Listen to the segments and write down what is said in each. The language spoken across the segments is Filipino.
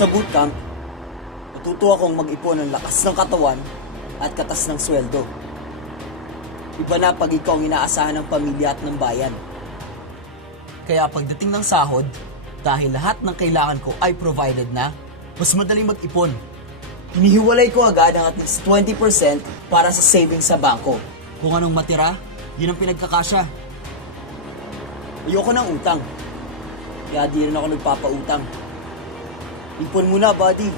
Sa bootcamp, natuto akong mag-ipon ng lakas ng katawan at katas ng sweldo. Iba na pag ikaw ang inaasahan ng pamilya at ng bayan. Kaya pagdating ng sahod, dahil lahat ng kailangan ko ay provided na, mas madaling mag-ipon. Hinihiwalay ko agad ang at least 20% para sa savings sa bangko. Kung anong matira, yun ang pinagkakasya. Ayoko ng utang. Kaya di rin ako nagpapautang. Ipon muna, buddy.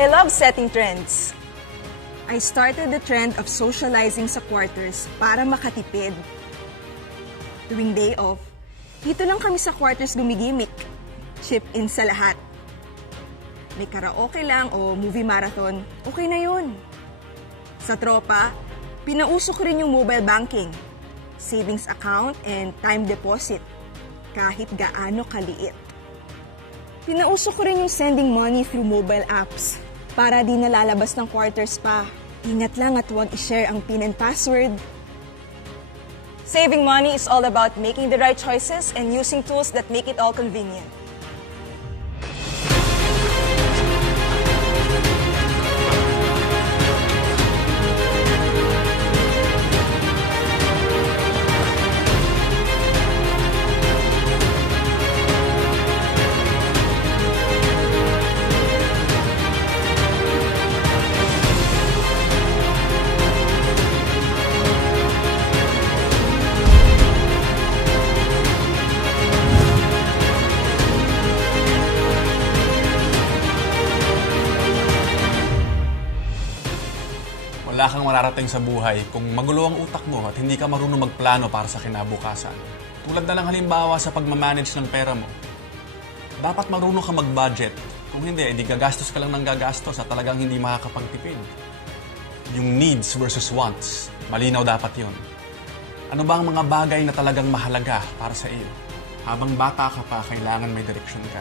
I love setting trends. I started the trend of socializing sa quarters para makatipid. Tuwing day off, dito lang kami sa quarters gumigimik. Chip in sa lahat. May karaoke lang o movie marathon, okay na yun. Sa tropa, pinauso ko rin yung mobile banking, savings account and time deposit, kahit gaano kaliit. Pinauso ko rin yung sending money through mobile apps para di nalalabas ng quarters pa. Ingat lang at huwag i-share ang PIN and password. Saving money is all about making the right choices and using tools that make it all convenient. Wala kang mararating sa buhay kung magulo ang utak mo at hindi ka marunong magplano para sa kinabukasan. Tulad na lang halimbawa sa pagmamanage ng pera mo. Dapat marunong ka mag-budget. Kung hindi, gagastos ka lang ng gagastos at talagang hindi makakapagtipid. Yung needs versus wants, malinaw dapat yun. Ano ba ang mga bagay na talagang mahalaga para sa iyo? Habang bata ka pa, kailangan may direksyon ka.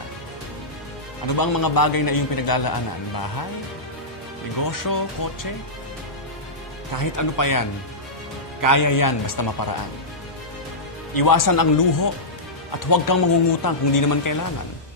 Ano ba ang mga bagay na iyong pinaglalaanan? Bahay? Negosyo? Kotse? Kahit ano pa yan, kaya yan basta maparaan. Iwasan ang luho at huwag kang mangungutang kung di naman kailangan.